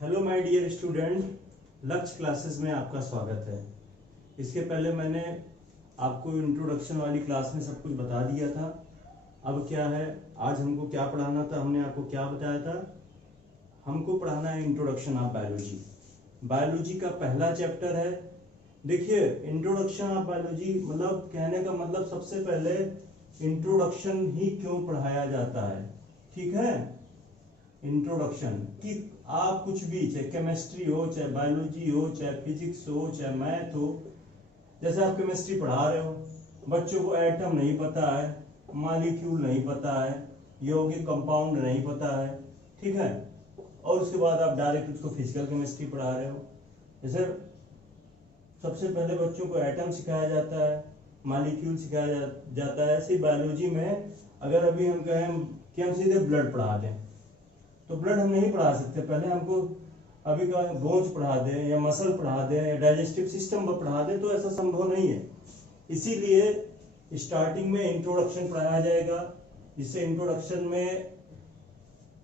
Hello my dear student, लक्ष्य classes में आपका स्वागत है। इसके पहले मैंने आपको इंट्रोडक्शन वाली क्लास में सब कुछ बता दिया था। अब क्या है, आज हमको क्या पढ़ाना था, हमने आपको क्या बताया था। हमको पढ़ाना है इंट्रोडक्शन ऑफ बायोलॉजी। बायोलॉजी का पहला चैप्टर है। देखिए, इंट्रोडक्शन ऑफ बायोलॉजी मतलब कहने का मतलब सबसे पहले इंट्रोडक्शन ही क्यों पढ़ाया जाता है, ठीक है। इंट्रोडक्शन कि आप कुछ भी, चाहे केमिस्ट्री हो, चाहे बायोलॉजी हो, चाहे फिजिक्स हो, चाहे मैथ हो। जैसे आप केमिस्ट्री पढ़ा रहे हो, बच्चों को एटम नहीं पता है, मॉलिक्यूल नहीं पता है, यौगिक कंपाउंड नहीं पता है, ठीक है। और उसके बाद आप डायरेक्ट उसको फिजिकल केमिस्ट्री पढ़ा रहे हो। जैसे सबसे पहले बच्चों को एटम सिखाया जाता है, मॉलिक्यूल सिखाया जाता है। ऐसे बायोलॉजी में अगर अभी हम कहें कि हम सीधे ब्लड पढ़ा दें तो ब्लड हम नहीं पढ़ा सकते। पहले हमको अभी का बोन्स पढ़ा दें या मसल पढ़ा दें या डाइजेस्टिव सिस्टम पढ़ा दें तो ऐसा संभव नहीं है। इसीलिए स्टार्टिंग में इंट्रोडक्शन पढ़ाया जाएगा, जिससे इंट्रोडक्शन में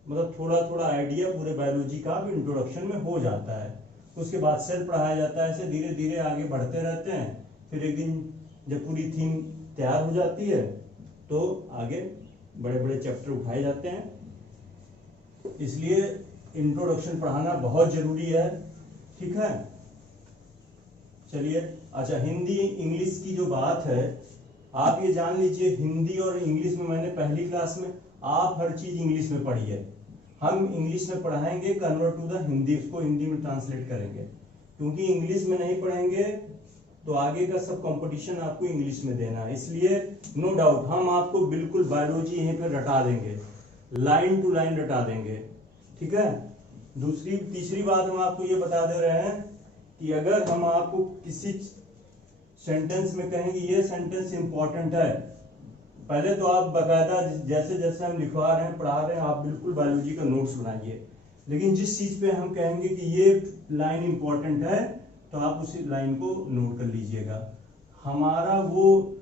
मतलब थोड़ा थोड़ा आइडिया पूरे बायोलॉजी का भी इंट्रोडक्शन में हो जाता है। उसके बाद सेल पढ़ाया जाता है। ऐसे धीरे धीरे आगे बढ़ते रहते हैं। फिर एक दिन जब पूरी थीम तैयार हो जाती है तो आगे बड़े बड़े चैप्टर उठाए जाते हैं। इसलिए इंट्रोडक्शन पढ़ाना बहुत जरूरी है, ठीक है। चलिए, अच्छा, हिंदी इंग्लिश की जो बात है, आप ये जान लीजिए, हिंदी और इंग्लिश में मैंने पहली क्लास में आप हर चीज इंग्लिश में पढ़ी है। हम इंग्लिश में पढ़ाएंगे, कन्वर्ट टू द हिंदी, उसको हिंदी में ट्रांसलेट करेंगे। क्योंकि इंग्लिश में नहीं पढ़ेंगे तो आगे का सब कंपटीशन आपको इंग्लिश में देना है। इसलिए नो डाउट हम आपको बिल्कुल बायोलॉजी यहीं पर रटा देंगे, लाइन टू लाइन रटा देंगे, ठीक है। तीसरी बात हम आपको ये बता दे रहे हैं कि अगर हम आपको किसी सेंटेंस में कहेंगे ये सेंटेंस इंपॉर्टेंट है, पहले तो आप बकायदा जैसे जैसे हम लिखवा रहे हैं, पढ़ा रहे हैं, आप बिल्कुल बायोलॉजी का नोट्स बनाइए। लेकिन जिस चीज पे हम कहेंगे कि ये लाइन इंपॉर्टेंट है तो आप उसी लाइन को नोट कर लीजिएगा। हमारा वो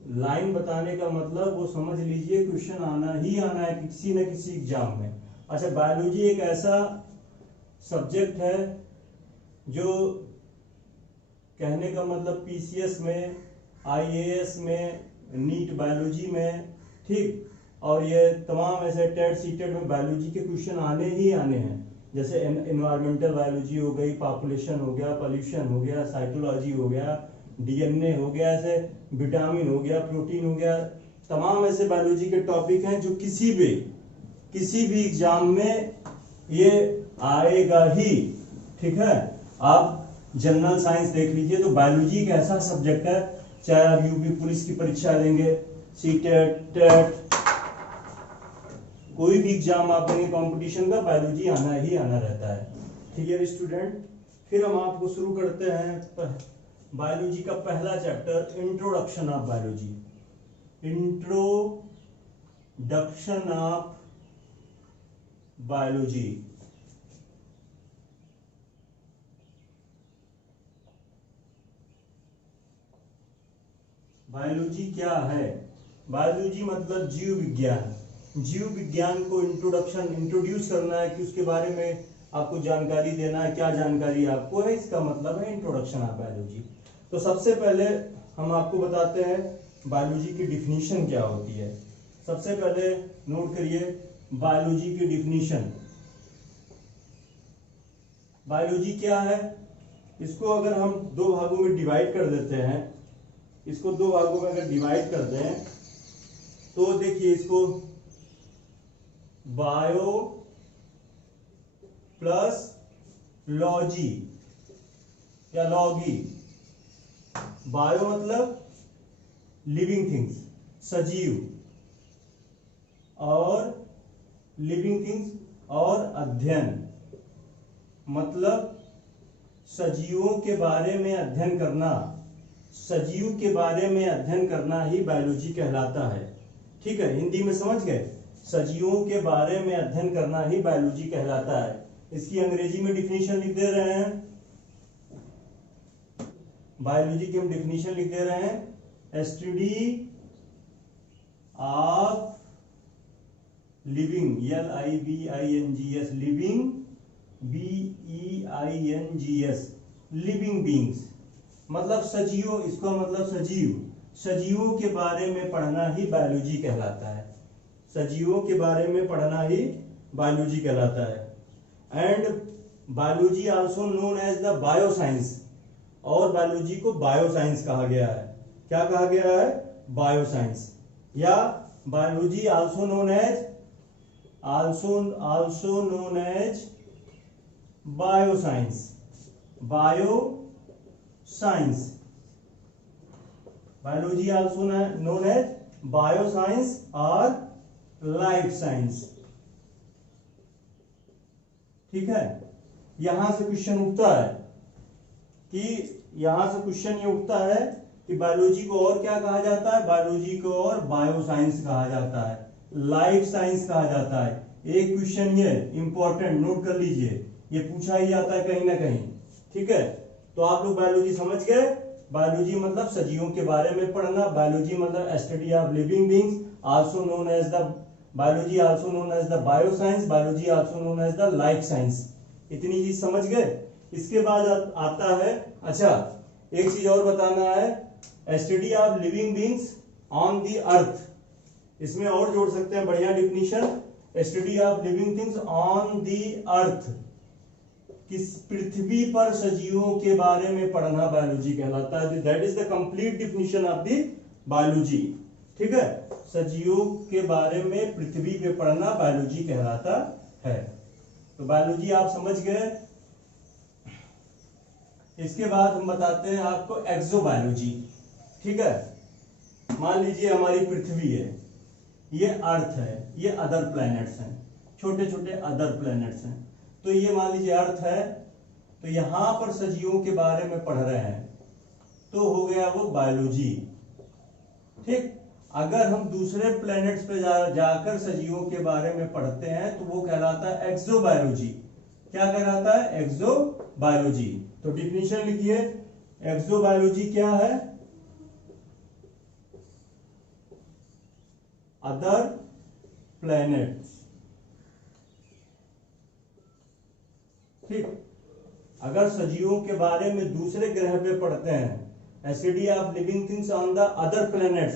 लाइन बताने का मतलब वो समझ लीजिए क्वेश्चन आना ही आना है किसी न किसी एग्जाम में। अच्छा, बायोलॉजी एक ऐसा सब्जेक्ट है जो कहने का मतलब पीसीएस में, आईएएस में, नीट बायोलॉजी में, ठीक, और ये तमाम ऐसे टेट सीटेट में बायोलॉजी के क्वेश्चन आने ही आने हैं। जैसे एनवायरमेंटल बायोलॉजी हो गई, पॉपुलेशन हो गया, पॉल्यूशन हो गया, साइटोलॉजी हो गया, डीएनए हो गया, ऐसे विटामिन हो गया, प्रोटीन हो गया, तमाम ऐसे बायोलॉजी के टॉपिक हैं जो किसी भी एग्जाम में ये आएगा ही, ठीक है। आप जनरल साइंस देख लीजिए तो बायोलॉजी एक ऐसा सब्जेक्ट है, चाहे आप यूपी पुलिस की परीक्षा देंगे, सीटेट, टेट, कोई भी एग्जाम आप देंगे कंपटीशन का, बायोलॉजी आना ही आना रहता है, ठीक है स्टूडेंट। फिर हम आपको शुरू करते हैं बायोलॉजी का पहला chapter, introduction of biology. Introduction of biology. Biology क्या है? बायोलॉजी मतलब जीव विज्ञान। जीव विज्ञान को इंट्रोड्यूस करना है कि उसके बारे में आपको जानकारी देना है। क्या जानकारी आपको है, इसका मतलब है इंट्रोडक्शन ऑफ बायोलॉजी। तो सबसे पहले हम आपको बताते हैं बायोलॉजी की डिफिनीशन क्या होती है। सबसे पहले नोट करिए बायोलॉजी की डिफिनीशन। बायोलॉजी क्या है? इसको अगर हम दो भागों में डिवाइड कर देते हैं, इसको दो भागों में अगर डिवाइड कर दें तो देखिए, इसको बायो प्लस लॉजी या लॉगी। बायो मतलब लिविंग थिंग्स, सजीव, और लिविंग थिंग्स और अध्ययन मतलब सजीवों के बारे में अध्ययन करना। सजीव के बारे में अध्ययन करना ही बायोलॉजी कहलाता है, ठीक है। हिंदी में समझ गए? सजीवों के बारे में अध्ययन करना ही बायोलॉजी कहलाता है। इसकी अंग्रेजी में डिफिनीशन लिख दे रहे हैं। बायोलॉजी की हम डिफिनीशन लिख दे रहे हैं, study of living, LIVINGS, living BEINGS, living beings, मतलब सजीवों, इसका मतलब सजीव, सजीवों के बारे में पढ़ना ही बायोलॉजी कहलाता है। सजीवों के बारे में पढ़ना ही बायोलॉजी कहलाता है। And biology also known as the bioscience, और बायोलॉजी को बायोसाइंस कहा गया है। क्या कहा गया है? बायोसाइंस, या biology also known as bioscience, bioscience, biology also known as bioscience और लाइफ साइंस। ठीक है, यहां से क्वेश्चन उठता है कि बायोलॉजी को और क्या कहा जाता है? बायोलॉजी को और बायोसाइंस कहा जाता है, लाइफ साइंस कहा जाता है। एक क्वेश्चन ये इंपॉर्टेंट, नोट कर लीजिए, ये पूछा ही जाता है कहीं ना कहीं। ठीक है, तो आप लोग बायोलॉजी समझ गए। बायोलॉजी मतलब सजीवों के बारे में पढ़ना, बायोलॉजी मतलब study of living beings, also known as the biology, also known as the bioscience, biology also known as the life science. इतनी चीज समझ गए। इसके बाद आता है, अच्छा एक चीज और बताना है, study of living beings on the earth. इसमें और जोड़ सकते हैं बढ़िया definition, study of living things on the earth, किस पृथ्वी पर सजीवों के बारे में पढ़ना बायोलॉजी कहलाता है। That is the complete definition of the biology. ठीक है, सजीवों के बारे में पृथ्वी पे पढ़ना बायोलॉजी कहलाता है। तो बायोलॉजी आप समझ गए। इसके बाद हम बताते हैं आपको एक्सोबायोलॉजी। ठीक है, मान लीजिए हमारी पृथ्वी है, ये अर्थ है, ये अदर प्लैनेट्स हैं, छोटे छोटे अदर प्लैनेट्स हैं। तो ये मान लीजिए अर्थ है, तो यहां पर सजीवों के बारे में पढ़ रहे हैं, तो हो गया वो बायोलॉजी। ठीक, अगर हम दूसरे प्लैनेट्स पे जाकर सजीवों के बारे में पढ़ते हैं तो वो कहलाता है एक्सोबायोलॉजी। क्या कहलाता है? एक्सोबायोलॉजी। तो डिफिनीशन लिखिए, एक्सोबायोलॉजी क्या है? Other planets. ठीक, अगर सजीवों के बारे में दूसरे ग्रह पे पढ़ते हैं, study of living things on the other planets,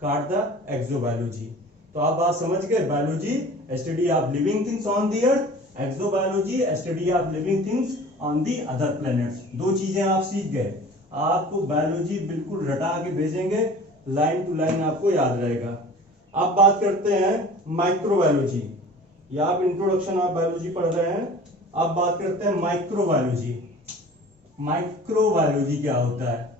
card the exobiology. तो आप बात समझ गए, biology study of living things on the earth, exobiology study of living things on the other planets. दो चीजें आप सीख गए। आपको बायोलॉजी बिल्कुल रटा के भेजेंगे, लाइन टू लाइन आपको याद रहेगा। अब बात करते हैं माइक्रोबायोलॉजी। या आप इंट्रोडक्शन ऑफ बायोलॉजी पढ़ रहे हैं, अब बात करते हैं माइक्रोबायोलॉजी। माइक्रोबायोलॉजी क्या होता है?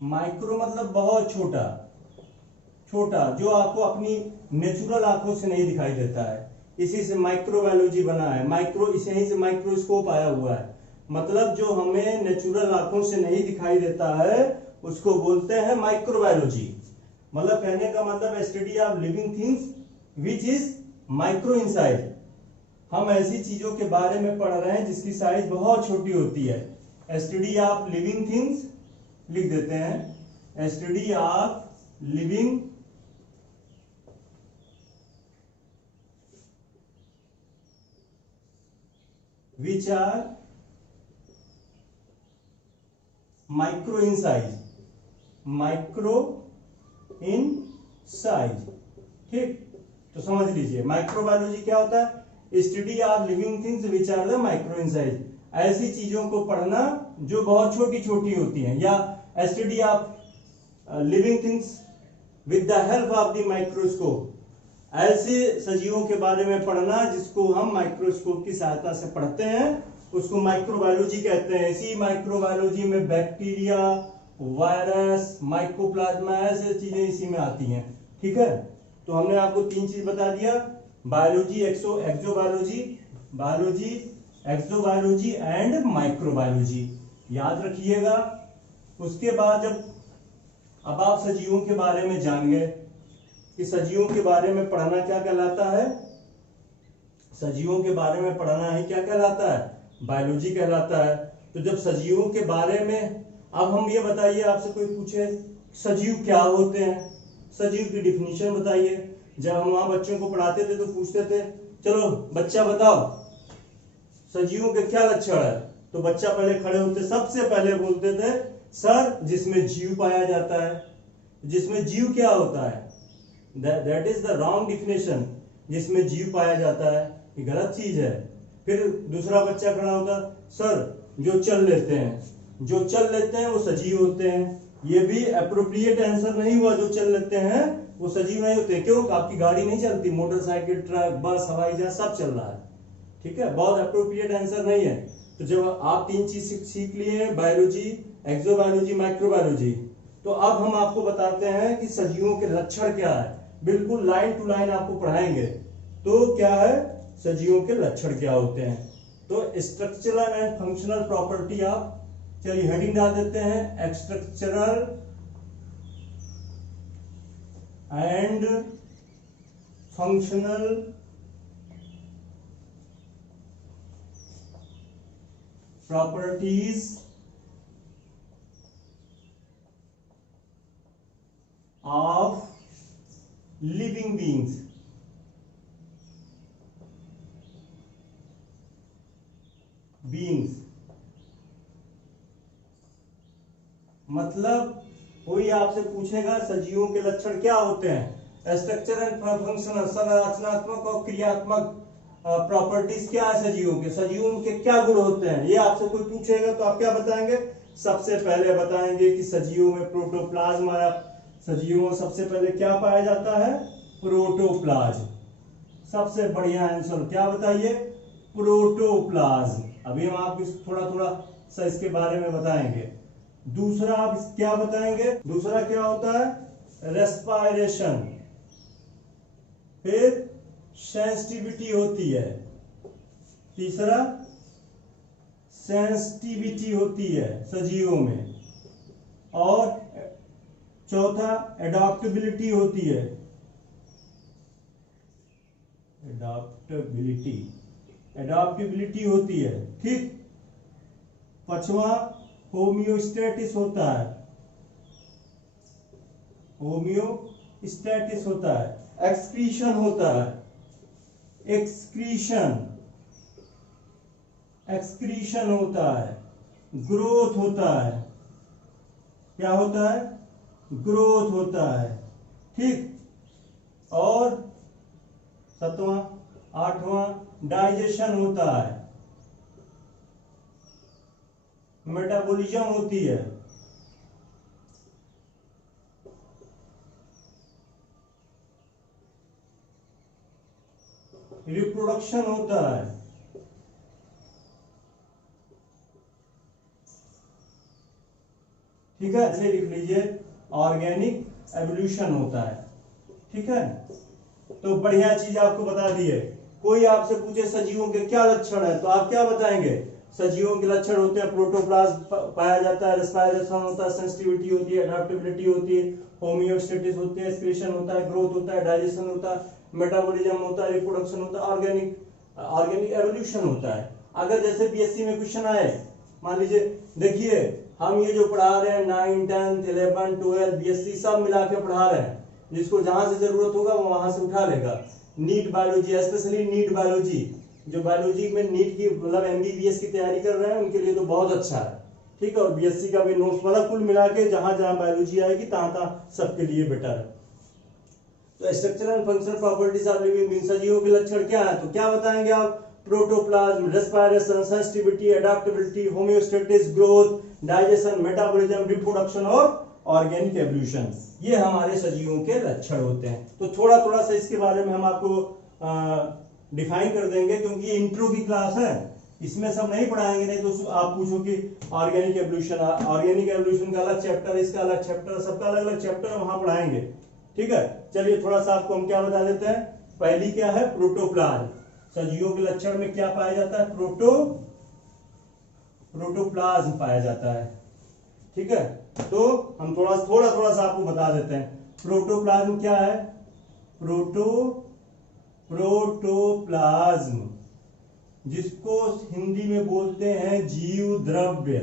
माइक्रो मतलब बहुत छोटा, छोटा जो आपको अपनी नेचुरल आंखों से नहीं दिखाई देता है, इसी से माइक्रोबायोलॉजी बना है। माइक्रो, इसी से माइक्रोस्कोप आया हुआ है। मतलब जो हमें नेचुरल आंखों से नहीं दिखाई देता है उसको बोलते हैं माइक्रोबायोलॉजी। मतलब कहने का मतलब study of living things which is micro in size. हम ऐसी चीजों के बारे में पढ़ रहे हैं जिसकी साइज बहुत छोटी होती है। स्टडी ऑफ लिविंग थिंग्स लिख देते हैं, study of living which are micro in size, micro in size। ठीक, तो समझ लीजिए माइक्रोबायोलॉजी क्या होता है? Study of living things which are the micro in size. ऐसी चीजों को पढ़ना जो बहुत छोटी छोटी होती हैं, या study of living things with the help of the microscope. ऐसे सजीवों के बारे में पढ़ना जिसको हम माइक्रोस्कोप की सहायता से पढ़ते हैं, उसको माइक्रोबायोलॉजी कहते हैं। इसी माइक्रोबायोलॉजी में बैक्टीरिया, वायरस, माइकोप्लाज्मा, ऐसे चीजें इसी में आती हैं। ठीक है, तो हमने आपको तीन चीज बता दिया, biology, exobiology, biology, exobiology and microbiology, याद रखिएगा। उसके बाद जब अब आप सजीवों के बारे में जान गए कि सजीवों के बारे में पढ़ना क्या कहलाता है, सजीवों के बारे में पढ़ना है क्या कहलाता है? बायोलॉजी कहलाता है। तो जब सजीवों के बारे में, अब हम ये बताइए, आपसे कोई पूछे सजीव क्या होते हैं, सजीव की डिफिनीशन बताइए। जब हम वहां बच्चों को पढ़ाते थे तो पूछते थे चलो बच्चा बताओ सजीवों के क्या लक्षण है, तो बच्चा पहले खड़े होते सबसे पहले बोलते थे सर जिसमें जीव पाया जाता है। जिसमें जीव क्या होता है, that is the wrong definition. जिसमें जीव पाया जाता है ये गलत चीज है। फिर दूसरा बच्चा खड़ा होता सर जो चल लेते हैं, जो चल लेते हैं वो सजीव होते हैं। ये भी अप्रोप्रिएट आंसर नहीं हुआ, जो चल लेते हैं वो सजीव नहीं होते। क्यों? आपकी गाड़ी नहीं चलती, मोटरसाइकिल, ट्रक, बस, हवाई जहाज सब चल रहा है, ठीक है, बहुत अप्रोप्रिएट आंसर नहीं है। तो जब आप 3 चीज सीख लिए, बायोलॉजी, एक्सोबायोलॉजी, माइक्रोबायोलॉजी, तो अब हम आपको बताते हैं कि सजीवों के लक्षण क्या है। बिल्कुल लाइन टू लाइन आपको पढ़ाएंगे। तो क्या है, सजीवों के लक्षण क्या होते हैं। तो स्ट्रक्चरल एंड फंक्शनल प्रॉपर्टी आप, चलिए हेडिंग डाल देते हैं, structural and functional properties of living beings. मतलब कोई आपसे पूछेगा सजीवों के लक्षण क्या होते हैं, स्ट्रक्चर एंड फंक्शनल, संरचनात्मक और क्रियात्मक प्रॉपर्टीज क्या है सजीवों के, सजीवों के क्या गुण होते हैं, ये आपसे कोई पूछेगा तो आप क्या बताएंगे। सबसे पहले बताएंगे कि सजीवों में प्रोटोप्लाज्म आया। सजीवों में सबसे पहले क्या पाया जाता है, प्रोटोप्लाज्म। सबसे बढ़िया आंसर क्या बताइए, प्रोटोप्लाज्म। अभी हम आपको थोड़ा थोड़ा सा इसके बारे में बताएंगे। दूसरा आप क्या बताएंगे, दूसरा क्या होता है, रेस्पायरेशन। फिर सेंसिटिविटी होती है। तीसरा सेंसिटिविटी होती है सजीवों में। और चौथा एडाप्टेबिलिटी होती है। एडाप्टेबिलिटी होती है, ठीक। पांचवा होमियोस्टेटिस होता है। होमियोस्टेटिस होता है। एक्सक्रीशन होता है। एक्सक्रीशन होता है। ग्रोथ होता है। क्या होता है, ग्रोथ होता है, ठीक। और सातवां आठवां डाइजेशन होता है। मेटाबॉलिज्म होती है। रिप्रोडक्शन होता है। ठीक है, ऐसे लिख लीजिए, ऑर्गेनिक एवोल्यूशन होता है, ठीक है। तो बढ़िया चीज आपको बता दी है। कोई आपसे पूछे सजीवों के क्या लक्षण है तो आप क्या बताएंगे, सजीवों के लक्षण होते हैं प्रोटोप्लाज्म पाया जाता है, रेस्पायरेशन होता है, सेंसिटिविटी होती है, एडाप्टेबिलिटी होती है, होमियोस्टेटिस होती है, एक्सक्रीशन होता है, ग्रोथ होता है, डाइजेशन होता है, मेटाबॉलिज्म होता है, रिप्रोडक्शन होता है, ऑर्गेनिक एवोल्यूशन होता है। अगर जैसे बीएससी में क्वेश्चन आए, मान लीजिए, देखिए हम ये जो पढ़ा रहे हैं 9, 10, 11, 12 बीएससी सब मिला के पढ़ा रहे हैं, जिसको जहां से जरूरत होगा वो वहां से उठा लेगा। NEET biology, specially NEET biology, जो बायोलॉजी में नीट की मतलब एमबीबीएस की तैयारी कर रहे हैं उनके लिए तो बहुत अच्छा है, ठीक है। और बीएससी का भी नोट्स मतलब कुल मिला के जहां जहां बायोलॉजी आएगी तहां तहां सबके लिए बेटर है। तो structural and functional properties of living being, सजीवों के लक्षण क्या है, तो क्या बताएंगे आप, protoplasm, respiration, sensitivity, adaptability, homeostasis, growth, digestion, metabolism, reproduction और ऑर्गेनिक एवोल्यूशन, ये हमारे सजीवों के लक्षण होते हैं। तो थोड़ा थोड़ा सा इसके बारे में हम आपको डिफाइन कर देंगे, क्योंकि ये इंट्रो की क्लास है, इसमें सब नहीं पढ़ाएंगे, नहीं तो आप पूछो कि ऑर्गेनिक एवोल्यूशन का अलग चैप्टर, इसका अलग चैप्टर, सबका अलग अलग चैप्टर वहां पढ़ाएंगे, ठीक है। चलिए थोड़ा सा आपको हम क्या बता देते हैं। पहली क्या है, प्रोटोप्लाज्म। सजीवों के लक्षण में क्या पाया जाता है, प्रोटोप्लाज्म पाया जाता है, ठीक है। तो हम थोड़ा थोड़ा सा आपको बता देते हैं। प्रोटोप्लाज्म क्या है, प्रोटोप्लाज्म जिसको हिंदी में बोलते हैं जीव द्रव्य,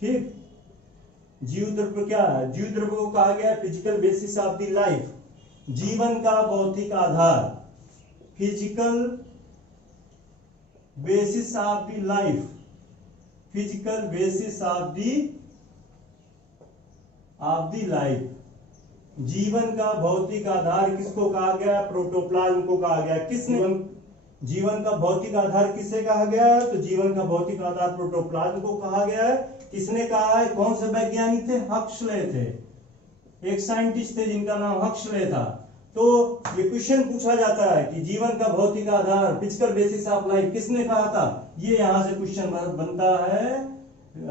ठीक। जीव द्रव्य क्या है, जीव द्रव्य को कहा गया physical basis of the life, जीवन का भौतिक आधार, physical basis of the life, physical basis of the life. जीवन का भौतिक आधार किसको कहा गया? प्रोटोप्लाज्म को कहा गया। किसने जीवन का भौतिक आधार किसे कहा गया है? तो जीवन का भौतिक आधार प्रोटोप्लाज्म को कहा गया है। किसने कहा है? कौन से वैज्ञानिक थे? हक्सले थे, एक साइंटिस्ट थे जिनका नाम हक्सले था। तो ये क्वेश्चन पूछा जाता है कि जीवन का भौतिक आधार, फिजिकल बेसिस ऑफ लाइफ किसने कहा था? ये यहां से क्वेश्चन बनता है,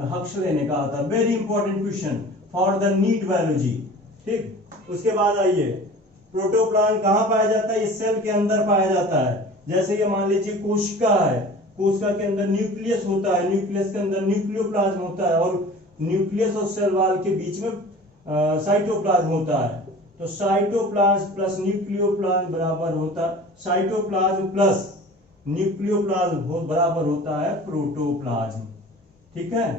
हक्सले ने कहा था। Very important question for the NEET biology. ठीक, उसके बाद आइए, प्रोटोप्लाज्म कहां पाया जाता है? ये सेल के अंदर पाया जाता है। जैसे ये मान लीजिए कोशिका है, कोशिका के अंदर न्यूक्लियस होता है, न्यूक्लियस के अंदर न्यूक्लियोप्लाज्म होता है, और न्यूक्लियस और सेल वॉल के बीच में साइटोप्लाज्म होता है। तो साइटोप्लाज्म प्लस न्यूक्लियोप्लाज्म बराबर होता है, साइटोप्लाज्म प्लस न्यूक्लियोप्लाज्म बराबर होता है प्रोटोप्लाज्म। ठीक है,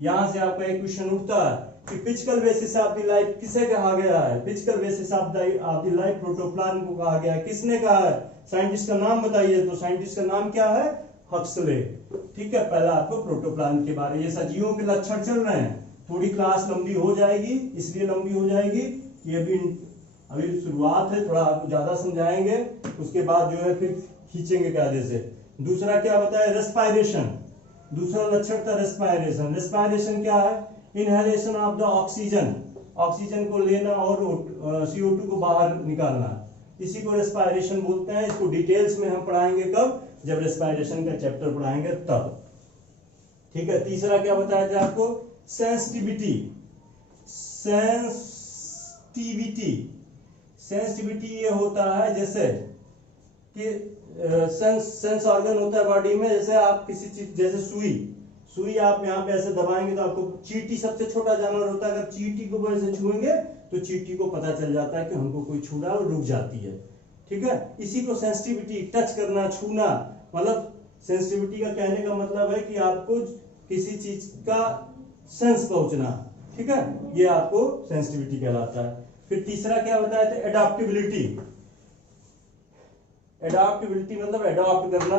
यहां से आपका एक क्वेश्चन उठता है कि physical basis of the life किसे कहा गया है? Physical basis of the life protoplasm को कहा गया है। किसने कहा है? साइंटिस्ट का नाम बताइए। तो साइंटिस्ट का नाम क्या है? हक्सले। ठीक है, पहला आपको प्रोटोप्लाज्म के बारे में, ये सजीवों के लक्षण चल रहे हैं। थोड़ी क्लास लंबी हो जाएगी, इसलिए लंबी हो जाएगी कि अभी शुरुआत है, थोड़ा आपको ज्यादा समझाएंगे, उसके बाद जो है फिर खींचेंगे कायदे से। दूसरा क्या बताया? रेस्पायरेशन। दूसरा लक्षण था रेस्पायरेशन। रेस्पायरेशन क्या है? Inhalation of the oxygen, oxygen को लेना और CO2 को बाहर निकालना, इसी को रेस्पायरेशन बोलते हैं। इसको डिटेल्स में हम पढ़ाएंगे कब? जब रेस्पायरेशन का चैप्टर पढ़ाएंगे तब। ठीक है, तीसरा क्या बताया था आपको? सेंसिटिविटी। सेंसिटिविटी ये होता है जैसे कि सेंस ऑर्गन होता है बॉडी में, जैसे आप किसी चीज, जैसे सुई आप यहाँ पे ऐसे दबाएंगे तो आपको, चींटी सबसे छोटा जानवर होता है, अगर चींटी को ऐसे छुएंगे तो चींटी को पता चल जाता है कि हमको कोई छू रहा है और रुक जाती है। ठीक है, इसी को सेंसिटिविटी, टच करना, छूना, मतलब सेंसिटिविटी का कहने का मतलब है कि आपको किसी चीज का सेंस पहुंचना। ठीक है, ये आपको सेंसिटिविटी कहलाता है। फिर तीसरा क्या बताया था? एडाप्टिबिलिटी। एडाप्टिबिलिटी मतलब एडॉप्ट करना।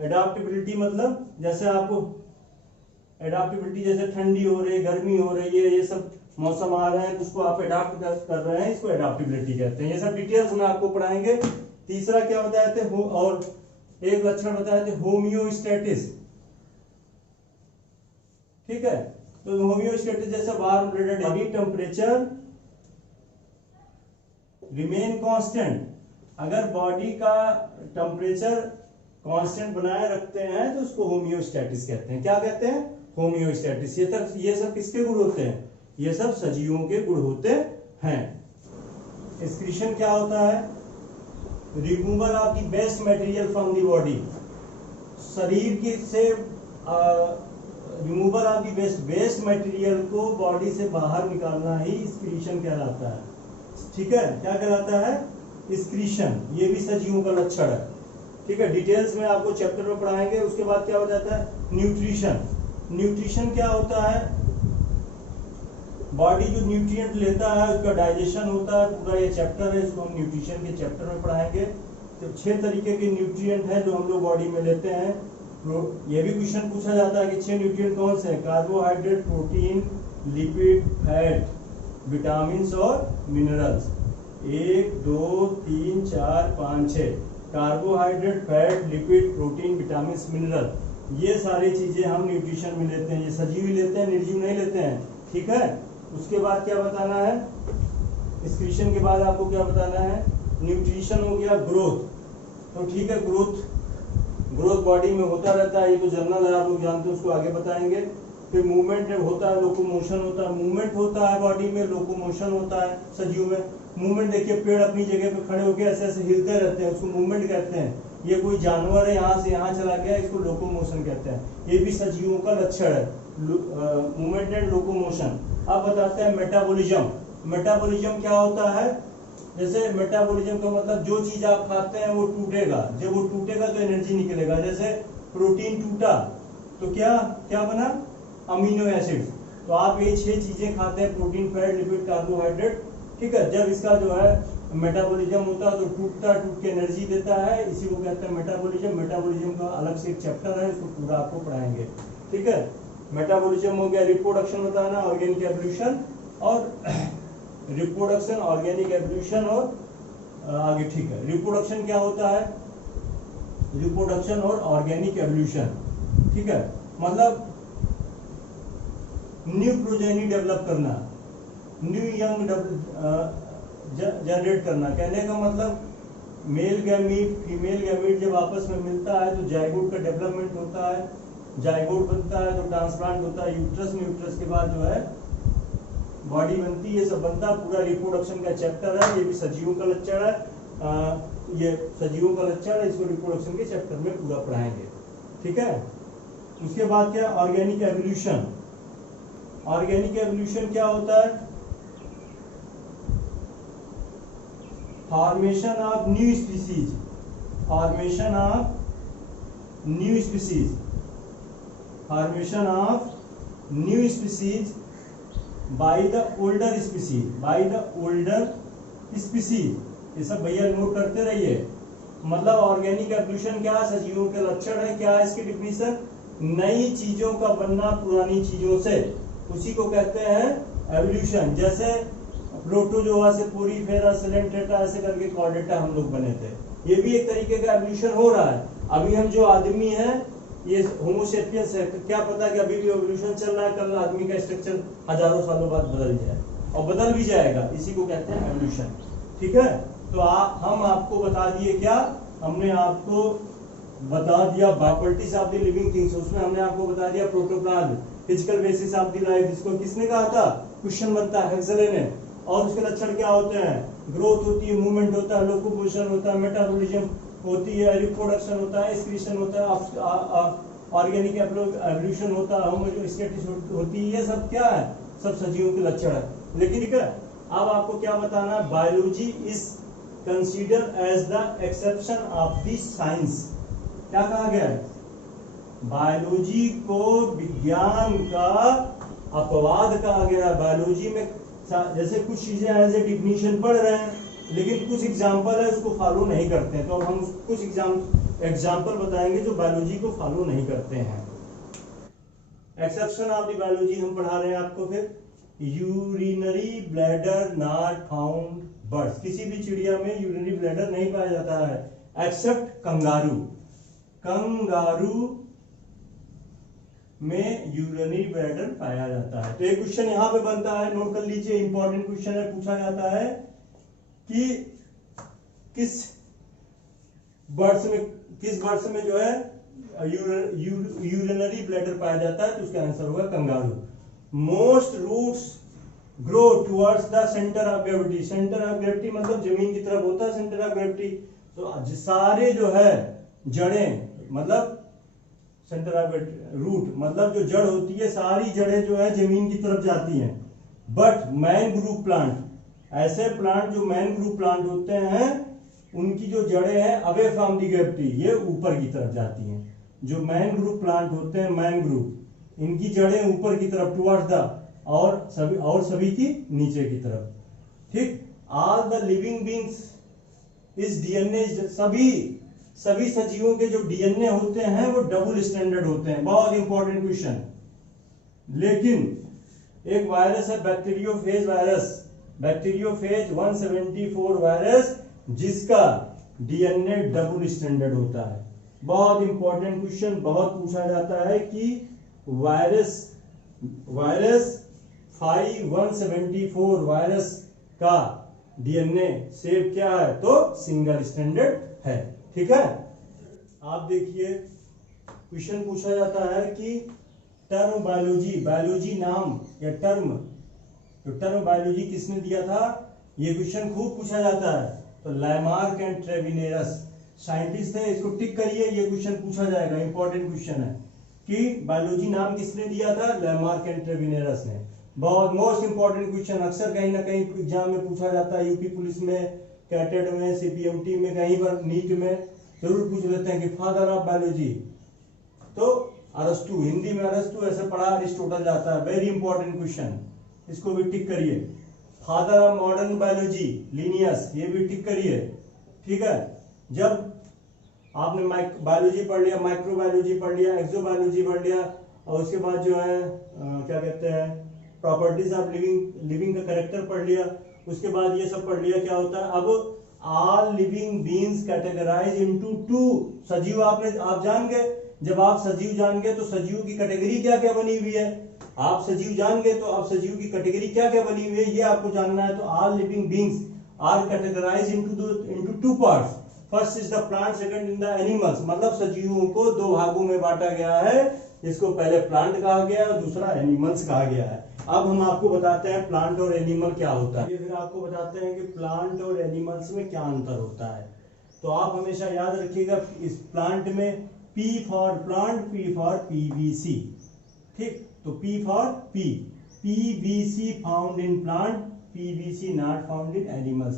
एडाप्टिबिलिटी मतलब जैसे आपको एडाप्टिबिलिटी, जैसे ठंडी हो रही है, गर्मी हो रही है, ये सब मौसम आ रहे हैं, तो उसको आप एडाप्ट कर रहे हैं, इसको एडाप्टिबिलिटी कहते हैं। ये सब डिटेल्स में आपको पढ़ाएंगे। तीसरा क्या बताए थे? और एक लक्षण बताए थे होमियोस्टेटिस। ठीक है, तो होमियोस्टेटिस जैसे warm blooded body temperature remain constant. अगर बॉडी का टेम्परेचर कांस्टेंट बनाए रखते हैं तो उसको होमियोस्टेटिस कहते हैं। क्या कहते हैं? होमियोस्टेटिस। ये सब किसके गुण होते हैं? ये सब सजीवों के गुण होते हैं। एक्सक्रीशन क्या होता है? Removal of the waste material from the body. शरीर की से removal of the waste material को बॉडी से बाहर निकालना ही एक्सक्रीशन कहलाता है। ठीक है, क्या कहलाता है? एक्सक्रीशन। ये भी सजीवों का लक्षण है। ठीक है, डिटेल्स में आपको चैप्टर में पढ़ाएंगे। उसके बाद क्या हो जाता है? न्यूट्रिशन। न्यूट्रिशन क्या होता है? बॉडी जो न्यूट्रिएंट लेता है उसका डाइजेशन होता है, पूरा ये चैप्टर है, इसको हम न्यूट्रिशन के चैप्टर में पढ़ाएंगे। तो 6 तरीके के न्यूट्रिएंट हैं जो हम लोग बॉडी में लेते हैं। ये भी क्वेश्चन पूछा जाता है कि 6 न्यूट्रिएंट कौन से हैं? Carbohydrate, protein, lipid, fat, vitamin और minerals. 1 2 3 4 5 6 carbohydrate, fat, lipid, protein, vitamin, mineral, ये सारी चीजें हम न्यूट्रिशन में लेते हैं। ये सजीव लेते हैं, निर्जीव नहीं लेते हैं। ठीक है, उसके बाद क्या बताना है? एक्सक्रीशन के बाद आपको क्या बताना है? न्यूट्रिशन हो गया, ग्रोथ। तो ठीक है, ग्रोथ बॉडी में होता रहता है, ये तो जनरल है, आप लोग जानते हैं, उसको आगे बताएंगे। फिर मूवमेंट होता है, लोकोमोशन होता है। मूवमेंट होता है बॉडी में, लोकोमोशन होता है सजीव में। मूवमेंट देखिए, पेड़ अपनी जगह पे खड़े होकर ऐसे ऐसे हिलते रहते हैं, उसको मूवमेंट कहते हैं। ये कोई जानवर है, यहाँ से यहाँ चला गया, इसको लोकोमोशन कहते हैं। ये भी सजीवों का लक्षण है, मूवमेंट एंड लोकोमोशन। अब बताते हैं मेटाबॉलिज्म। मेटाबॉलिज्म क्या होता है? जैसे मेटाबॉलिज्म का मतलब जो चीज आप खाते हैं वो टूटेगा, जब वो टूटेगा तो एनर्जी निकलेगा। जैसे प्रोटीन टूटा तो क्या क्या बना? Amino acid. तो आप ये 6 चीजें खाते हैं, प्रोटीन, फैट, लिपिड, कार्बोहाइड्रेट। ठीक है, जब इसका जो है मेटाबॉलिज्म होता है तो टूट के एनर्जी देता है, इसी को कहते हैं मेटाबॉलिज्म। मेटाबॉलिज्म का अलग से एक चैप्टर है, इसको पूरा आपको पढ़ाएंगे, ठीक है। मेटाबॉलिज्म हो गया, रिप्रोडक्शन होता है ना, ऑर्गेनिक एवोल्यूशन और रिप्रोडक्शन, ऑर्गेनिक एवोल्यूशन और आगे, ठीक है। रिप्रोडक्शन क्या होता है? रिप्रोडक्शन और ऑर्गेनिक एवोल्यूशन, ठीक है, मतलब न्यू प्रोजेनी डेवलप करना, न्यू यंग जनरेट करना। कहने का मतलब मेल गैमीट फीमेल गैमीट जब आपस में मिलता है तो जाइगोट का डेवलपमेंट होता है, जाइगोट बनता है तो ट्रांसप्लांट होता है यूट्रस में, यूट्रस के बाद जो है बॉडी बनती है, सब बनता है। पूरा रिप्रोडक्शन का चैप्टर है, ये भी सजीवों का लक्षण है, ये सजीवों का लक्षण है, इसको रिप्रोडक्शन के चैप्टर में पूरा पढ़ाएंगे, ठीक है। उसके बाद क्या? Organic evolution. ऑर्गेनिक एवोल्यूशन क्या होता है? Formation of new species, formation of new species, formation of new species by the older species, by the older species. ये सब भैया नोट करते रहिए। मतलब ऑर्गेनिक एवोल्यूशन क्या है? सजीवों के लक्षण है। क्या है इसकी डिफिनीशन? नई चीजों का बनना पुरानी चीजों से, उसी को कहते हैं एवोल्यूशन। जैसे प्रोटोजोआ से पोरीफेरा, सिलेंट्रेटा, ऐसे करके कॉर्डेटा हम लोग बने थे, ये भी एक तरीके का एवोल्यूशन हो रहा है। अभी हम जो आदमी हैं ये होमो सेपियंस है, क्या पता कि अभी भी एवोल्यूशन चल रहा है, कल आदमी का स्ट्रक्चर हजारों सालों बाद बदल जाए, और बदल भी जाएगा, इसी को कहते हैं एवोल्यूशन, ठीक है। तो हम आपको बता दिए, क्या हमने आपको बता दिया? Properties of the living things, उसमें हमने आपको बता दिया protoplasm, physical basis of the life, जिसको किसने कहा था? क्वेश्चन बनता है हेक्सले ने। और उसके लक्षण क्या होते हैं? ग्रोथ होती है, मूवमेंट होता है, लोकोमोशन होता है, मेटाबॉलिज्म होती है, रिप्रोडक्शन होता है, एक्सक्रीशन होता है, ऑर्गेनिक एवोल्यूशन होता है, होमोस्टेसिस होती है। ये सब क्या है? सब सजीवों के लक्षण है। लेकिन ठीक है, अब आपको क्या बताना है? Biology is consider as the exception of the science. क्या कहा गया है? बायोलॉजी को विज्ञान का अपवाद कहा गया है। बायोलॉजी में जैसे कुछ चीजें एज ए डिफिनीशन पढ़ रहे हैं, लेकिन कुछ एग्जाम्पल है उसको फॉलो नहीं करते हैं, तो अब हम कुछ एग्जाम्पल बताएंगे जो बायोलॉजी को फॉलो नहीं करते हैं। एक्सेप्शन ऑफ द बायोलॉजी हम पढ़ा रहे हैं आपको। फिर urinary bladder not found birds, किसी भी चिड़िया में यूरिनरी ब्लैडर नहीं पाया जाता है एक्सेप्ट कंगारू। कंगारू में यूरिनरी ब्लैडर पाया जाता है। तो एक क्वेश्चन यहां पे बनता है, नोट कर लीजिए, इंपॉर्टेंट क्वेश्चन है। पूछा जाता है कि किस बर्ड्स में जो है यूरिनरी ब्लैडर पाया जाता है, तो उसका आंसर होगा kangaroo. Most roots grow towards the centre of gravity. Centre of gravity मतलब जमीन की तरफ होता है सेंटर ऑफ ग्रेविटी। तो सारे जो है जड़ें, मतलब सेंटर ऑफ रूट मतलब जो जड़ होती है, सारी जड़ें जो है जमीन की तरफ जाती हैं। बट मैनग्रूव प्लांट, ऐसे प्लांट जो मैनग्रूव प्लांट होते हैं, उनकी जो जड़ें हैं अवे फ्रॉम दी ग्रेविटी, ये ऊपर की तरफ जाती हैं। जो मैनग्रूव प्लांट होते हैं, मैनग्रूव, इनकी जड़ें ऊपर की तरफ टुवर्ड्स द, और सभी की नीचे की तरफ, ठीक। ऑल द लिविंग बींग्स इस डीएनए, सभी सजीवों के जो डीएनए होते हैं वो डबल स्टैंडर्ड होते हैं। बहुत इंपॉर्टेंट क्वेश्चन। लेकिन एक वायरस है बैक्टीरियोफेज वायरस, बैक्टीरियोफेज 174 वायरस, जिसका डीएनए डबल स्टैंडर्ड होता है। बहुत इंपॉर्टेंट क्वेश्चन, बहुत पूछा जाता है कि वायरस 5174 वायरस का डीएनए शेप क्या है? तो सिंगल स्टैंडर्ड है, ठीक है। आप देखिए, क्वेश्चन पूछा जाता है कि टर्म बायोलॉजी नाम या टर्म, तो टर्म बायोलॉजी किसने दिया था? ये क्वेश्चन खूब पूछा जाता है। तो लैमार्क एंड ट्रेविनेरस साइंटिस्ट है, इसको टिक करिए, ये क्वेश्चन पूछा जाएगा, इंपॉर्टेंट क्वेश्चन है कि बायोलॉजी नाम किसने दिया था? लैमार्क एंड ट्रेविनेरस ने। बहुत मोस्ट इंपॉर्टेंट क्वेश्चन, अक्सर कहीं ना कहीं एग्जाम में पूछा जाता है, यूपी पुलिस में, कैटेड में, सीपीएमटी में, कहीं पर नीट में जरूर पूछ लेते हैं कि फादर ऑफ बायोलॉजी, तो अरस्तु, हिंदी में अरस्तु, ऐसे पढ़ा अरिस्टोटल जाता है। वेरी इंपॉर्टेंट क्वेश्चन, इसको भी टिक करिए। Father of modern biology Linnaeus, ये भी टिक करिए। ठीक है, जब आपने बायोलॉजी पढ़ लिया, माइक्रोबायोलॉजी पढ़ लिया, एक्सोबायोलॉजी पढ़ लिया, और उसके बाद जो है क्या कहते हैं प्रॉपर्टीज ऑफ लिविंग का कैरेक्टर पढ़ लिया, उसके बाद ये सब पढ़ लिया, क्या होता है अब all living beings categorize into two. सजीव आप जान गए, जब आप सजीव जान गए तो सजीव की कैटेगरी क्या क्या बनी हुई है, आप सजीव जान गए तो आप सजीव की कैटेगरी क्या क्या बनी हुई है ये आपको जानना है। तो all living beings are categorise into two parts, first is the plant, second in the animals. मतलब सजीवों को दो भागों में बांटा गया है, इसको पहले प्लांट कहा गया और दूसरा एनिमल्स कहा गया है। अब हम आपको बताते हैं प्लांट और एनिमल क्या होता है, फिर आपको बताते हैं कि प्लांट और एनिमल्स में क्या अंतर होता है। तो आप हमेशा याद रखिएगा इस प्लांट में P for plant, P for PVC। ठीक, तो P for PVC found in plant, PVC not found in animals.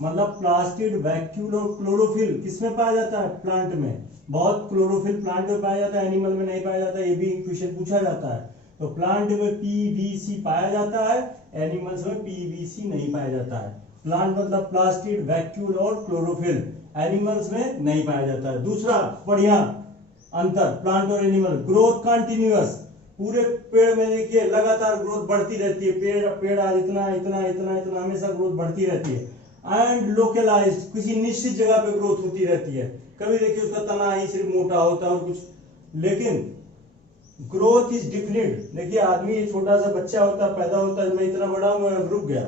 मतलब प्लास्टिड वैक्यूल और क्लोरोफिल किसमें पाया जाता है, प्लांट में। बहुत क्लोरोफिल प्लांट में पाया जाता है, एनिमल में नहीं पाया जाता, ये भी क्वेश्चन पूछा जाता है। तो प्लांट में PVC पाया जाता है, एनिमल्स में PVC नहीं पाया जाता है। प्लांट मतलब प्लास्टिड वैक्यूल और क्लोरोफिल, एनिमल्स में नहीं पाया जाता है। दूसरा बढ़िया अंतर प्लांट और एनिमल, ग्रोथ कंटिन्यूअस। पूरे पेड़ में देखिए लगातार ग्रोथ बढ़ती रहती है, पेड़ आज इतना इतना इतना इतना हमेशा ग्रोथ बढ़ती रहती है। एंड लोकलाइज्ड, किसी निश्चित जगह पे ग्रोथ होती रहती है। कभी देखिए उसका तना ही सिर्फ मोटा होता है और कुछ, लेकिन ग्रोथ इज डिफिनिट। देखिए आदमी छोटा सा बच्चा होता है, पैदा होता है, मैं इतना बड़ा हूं, मैं रुक गया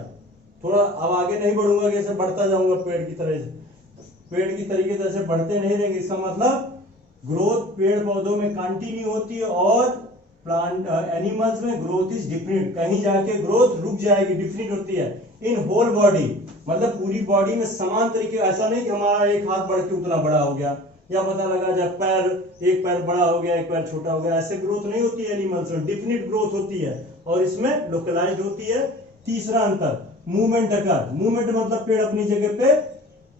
थोड़ा, अब आगे नहीं बढ़ूंगा, कैसे बढ़ता जाऊंगा पेड़ की तरह से, पेड़ की तरीके से बढ़ते नहीं रहेंगे। इसका मतलब ग्रोथ पेड़ पौधों में कंटिन्यू होती है और प्लांट एनिमल्स में ग्रोथ इज डिफरेंट, कहीं जाके ग्रोथ रुक जाएगी, डिफरेंट होती है। इन होल बॉडी मतलब पूरी बॉडी में समान तरीके, ऐसा नहीं कि हमारा एक हाथ बढ़ के उतना बड़ा हो गया, या पता लगा जब पैर, एक पैर बड़ा हो गया एक पैर छोटा हो गया, ऐसे ग्रोथ नहीं होती है एनिमल्स में, डिफिनिट ग्रोथ होती है और इसमें लोकलाइज्ड होती है। तीसरा अंतर मूवमेंट अकर, मूवमेंट मतलब पेड़ अपनी जगह पे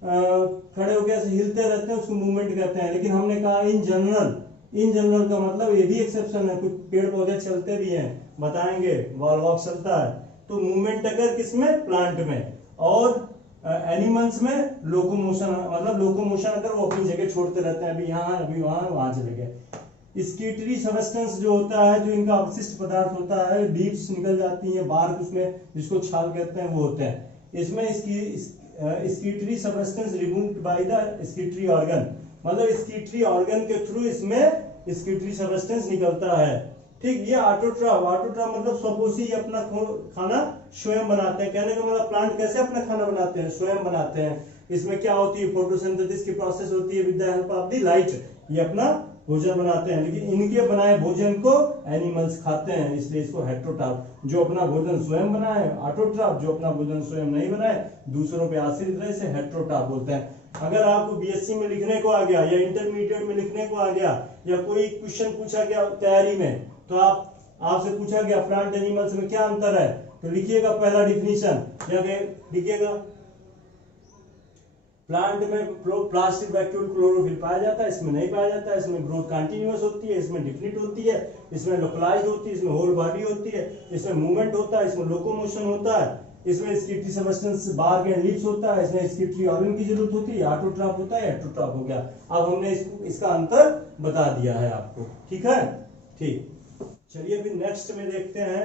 खड़े होकर ऐसे हिलते रहते हैं, उसको मूवमेंट कहते हैं। लेकिन हमने कहा इन जनरल का मतलब ये भी एक्सेप्शन है, कुछ पेड़ पौधे चलते भी हैं, बताएंगे वॉक चलता है। तो मूवमेंट अगर किसमें, प्लांट में, और एनिमल्स में लोकोमोशन, मतलब लोकोमोशन अगर वो अपनी जगह छोड़ते रहते हैं, अभी यहाँ अभी वहां चले गए। स्कीटरी सबस्टेंस जो होता है, जो इनका अवशिष्ट पदार्थ होता है, लीव्स निकल जाती है बाहर, उसमें जिसको छाल कहते हैं वो होते हैं। इसमें इसकी secretory substance removed by the secretory organ, मतलब स्कीटरी ऑर्गन के थ्रू इसमें स्कीटरी सबस्टेंस निकलता है। ठीक, ये ऑटोट्रॉफ मतलब स्वपोषी, अपना खाना स्वयं बनाते हैं। कहने का मतलब प्लांट कैसे अपना खाना बनाते हैं, स्वयं बनाते हैं। इसमें क्या होती है, फोटोसिंथेसिस की प्रोसेस होती है with the help of the light, ये अपना भोजन बनाते हैं। लेकिन इनके बनाए भोजन को एनिमल्स खाते हैं, इसलिए इसको हेटेरोट्रॉफ। जो अपना भोजन स्वयं बनाए ऑटोट्रॉफ, जो अपना भोजन स्वयं नहीं बनाए दूसरों पे आश्रित रहे, इसे हेटेरोट्रॉफ बोलते हैं। अगर आपको बीएससी में लिखने को आ गया या इंटरमीडिएट में लिखने को आ गया या कोई क्वेश्चन पूछा गया तैयारी में, तो आपसे पूछा गया प्लांट एनिमल्स में क्या अंतर है, तो लिखिएगा पहला डिफिनीशन, लिखिएगा प्लांट में प्लास्टिक वैक्यूल क्लोरोफिल पाया जाता है, इसमें नहीं पाया जाता है। इसमें ग्रोथ कंटिन्यूअस होती है, इसमें डिफिनिट होती है, इसमें लोकलाइज्ड होती है, इसमें होल बॉडी होती है, इसमें मूवमेंट होता है, इसमें लोकोमोशन होता है, इसमें स्कीटरी सबस्टेंस बार्क एंड लीव्स होता है, इसमें स्कीटरी ऑर्गन की जरूरत होती है, ऑटोट्रॉफ होता है, हेटेरोट्रॉफ हो गया। अब हमने इसका अंतर बता दिया है आपको, ठीक है। ठीक, चलिए फिर नेक्स्ट में देखते हैं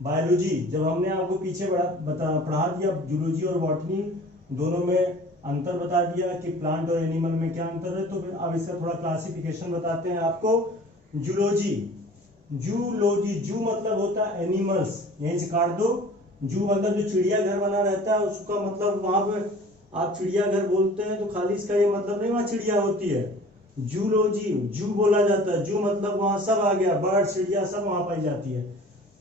बायोलॉजी। जब हमने आपको पीछे पढ़ा दिया जूलॉजी और बॉटनी दोनों में अंतर बता दिया कि प्लांट और एनिमल में क्या अंतर है, तो फिर अब इसका थोड़ा क्लासिफिकेशन बताते हैं आपको। जूलॉजी, जू मतलब होता है एनिमल्स, यहीं से काट दो। जू मतलब जो चिड़ियाघर बना रहता है, उसका मतलब वहां पे आप चिड़ियाघर बोलते हैं तो खाली इसका ये मतलब नहीं वहां चिड़िया होती है। जूलॉजी, जू बोला जाता है, जू मतलब वहां सब आ गया, बर्ड चिड़िया सब वहां पाई जाती है।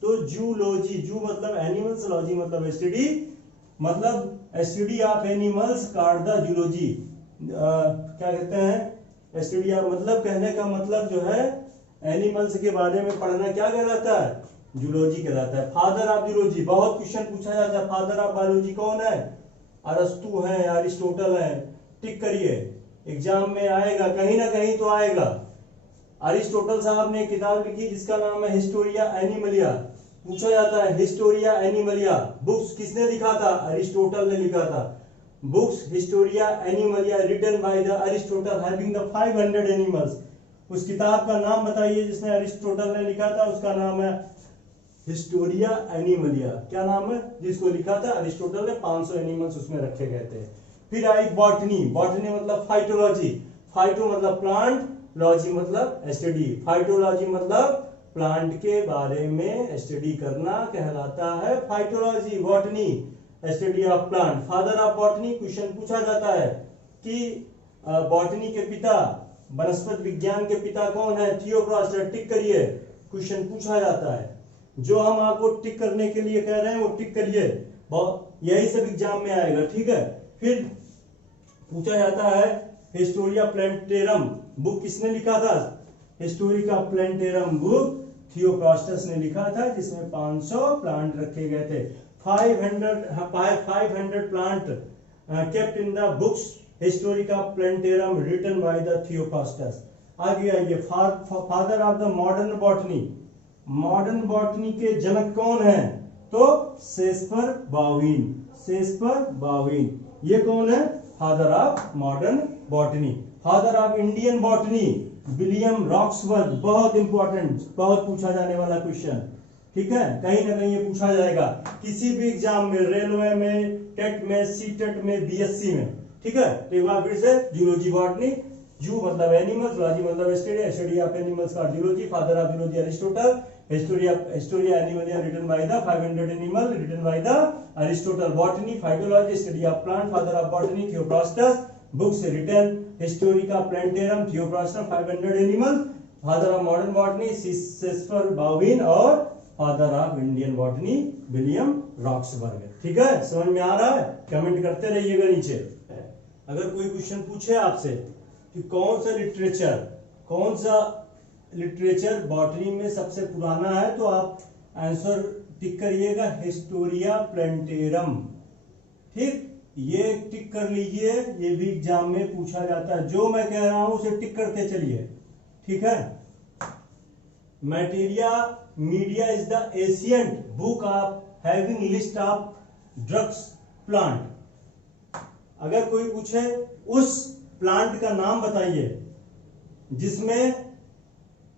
तो जूलॉजी, जू मतलब एनिमल्स, लॉजी मतलब स्टडी, मतलब स्टडी ऑफ एनिमल्स काट द जूलॉजी। क्या कहते हैं, स्टडी ऑफ मतलब कहने का मतलब जो है एनिमल्स के बारे में पढ़ना क्या कहलाता है, जूलॉजी कहलाता है। फादर ऑफ जूलॉजी, बहुत क्वेश्चन पूछा जाता है, फादर ऑफ बायोलॉजी कौन है, अरस्तु है, अरिस्टोटल है, टिक करिए, एग्जाम में आएगा, कहीं ना कहीं तो आएगा। अरिस्टोटल साहब ने एक किताब लिखी जिसका नाम है हिस्टोरिया एनिमलिया, पूछा जाता है हिस्टोरिया एनिमलिया बुक्स किसने लिखा था? अरिस्टोटल ने लिखा था। Books Historia Animalia written by the Aristotle having the 500 animals. उस किताब का नाम बताइए जिसने अरिस्टोटल ने लिखा था, उसका नाम है हिस्टोरिया एनिमलिया। क्या नाम है? जिसको लिखा था अरिस्टोटल ने, 500 एनिमल्स उसमें रखे गए थे। फिर आई बॉटनी। बॉटनी मतलब फाइटोलॉजी। फाइटो मतलब प्लांट, लॉजी मतलब स्टडी। फाइटोलॉजी मतलब प्लांट के बारे में स्टडी करना कहलाता है phytology. Botany study of plant. Father of botany, question पूछा जाता है कि बॉटनी के पिता, वनस्पति विज्ञान के पिता कौन है? थियोफ्रास्ट। टिक करिए, क्वेश्चन पूछा जाता है। जो हम आपको टिक करने के लिए कह रहे हैं वो टिक करिए, यही सब एग्जाम में आएगा, ठीक है। फिर पूछा जाता है हिस्टोरिया प्लांटेरम बुक किसने लिखा था? हिस्टोरिका प्लांटेरम बुक थियोफ्रास्टस ने लिखा था, जिसमें 500 प्लांट रखे गए थे। 500 plant kept in the books Historica Plantarum written by the Theophrastus. आगे आइए, father of the modern botany. Modern botany के जनक कौन है? तो शेक्सपियर बाविन। शेक्सपियर बाविन ये कौन है? Father of modern botany. Father of Indian botany William Roxburgh. बहुत इंपॉर्टेंट, बहुत पूछा जाने वाला क्वेश्चन, ठीक है। कहीं ना कहीं ये पूछा जाएगा किसी भी एग्जाम में, रेलवे में, टेट में, सीटेट में, बीएससी में, ठीक है। तो एक बार फिर से, जूलॉजी बॉटनी, जू मतलब एनिमल्स, लॉजी मतलब स्टडी, स्टडी ऑफ एनिमल्स का zoology. Father of zoology Aristotle. Historia Animalia written by the 500 animal written by the Aristotle. Botany phytology study of plant, father of botany Theophrastus. Books written Historica Plantarum Theophrastus 500 animal. Father of modern botany Shakespeare Bauhin. और father of Indian botany William Roxburgh. ठीक है, समझ में आ रहा है? Comment करते रहिएगा नीचे। अगर कोई क्वेश्चन पूछे आपसे कि कौन सा लिटरेचर बॉटनी में सबसे पुराना है, तो आप आंसर टिक करिएगा हिस्टोरिया प्लांटेरम। ठीक, ये टिक कर लीजिए, ये भी एग्जाम में पूछा जाता है। जो मैं कह रहा हूं उसे टिक करते चलिए, ठीक है। Materia Media is the ancient book of having list of drugs plant. अगर कोई पूछे उस प्लांट का नाम बताइए जिसमें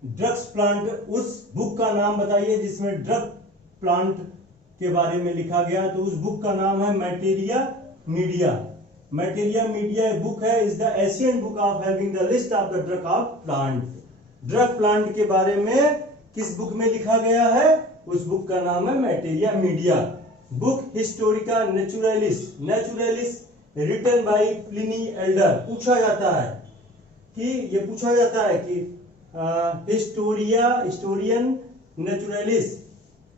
ड्रग्स प्लांट, उस बुक का नाम बताइए जिसमें ड्रग प्लांट के बारे में लिखा गया, तो उस बुक का नाम है मैटेरिया मीडिया। मैटेरिया मीडिया बुक है, is the Asian book of having the list of the drug of plant. Drug plant के बारे में किस बुक में लिखा गया है? उस बुक का नाम है Materia Media. Book Historica Naturalis written by Pliny Elder. पूछा जाता है कि हिस्टोरियन नेचुरलिस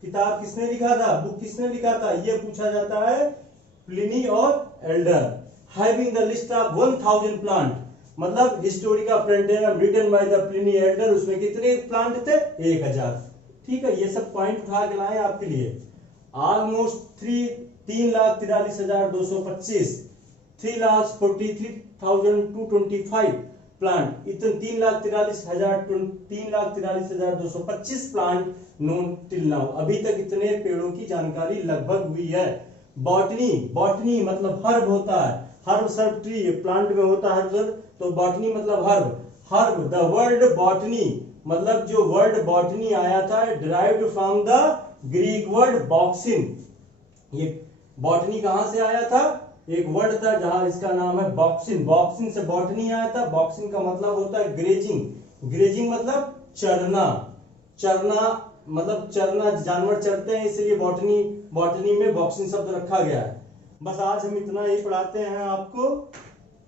किताब किसने लिखा था, बुक किसने लिखा था? यह पूछा जाता है प्लिनी और Elder. Having the list of 1000 plant, मतलब Historica Plantarum written by the Pliny Elder, उसमें कितने प्लांट थे? 1000। ठीक है, ये सब पॉइंट उठा के लाए आपके लिए। ऑलमोस्ट 3,43,225, 3,43,225 प्लांट, इतने 3,43,225 प्लांट नोन टिल नाउ। अभी तक इतने पेड़ों की जानकारी लगभग हुई है। बॉटनी मतलब हर्ब होता है, हर्ब सर्ब ट्री, प्लांट में होता है हर्ब, तो बॉटनी मतलब हर्ब। द वर्ड बॉटनी मतलब जो वर्ड बॉटनी आया था, derived from the Greek word boskein. ये बॉटनी कहां से आया था? एक वर्ड था जहां इसका नाम है बॉक्सिन। बॉक्सिन से बॉटनी आया था। बॉक्सिन का मतलब होता है ग्रेजिंग मतलब चरना मतलब चरना, जानवर चरते हैं, इसलिए बॉटनी में बॉक्सिंग शब्द रखा गया है। बस आज हम इतना ही पढ़ाते हैं आपको।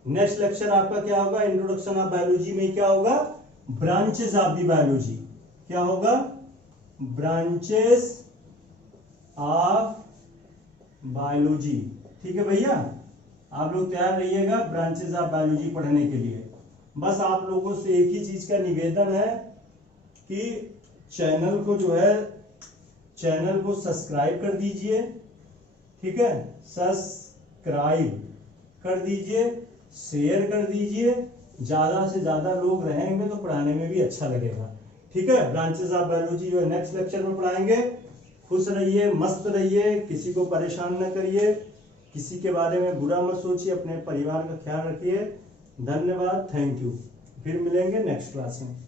नेक्स्ट लेक्चर आपका क्या होगा? इंट्रोडक्शन ऑफ बायोलॉजी में क्या होगा? Branches of the biology. क्या होगा? Branches of biology. ठीक है भैया, आप लोग तैयार रहिएगा ब्रांचेस ऑफ बायोलॉजी पढ़ने के लिए। बस आप लोगों से एक ही चीज का निवेदन है कि चैनल को सब्सक्राइब कर दीजिए, ठीक है, सब्सक्राइब कर दीजिए, शेयर कर दीजिए। ज्यादा से ज्यादा लोग रहेंगे तो पढ़ाने में भी अच्छा लगेगा। ठीक है, ब्रांचेस ऑफ बायोलॉजी जो है नेक्स्ट लेक्चर में पढ़ाएंगे। खुश रहिए, मस्त रहिए, किसी को परेशान न करिए, किसी के बारे में बुरा मत सोचिए, अपने परिवार का ख्याल रखिए। धन्यवाद, थैंक यू। फिर मिलेंगे नेक्स्ट क्लास में।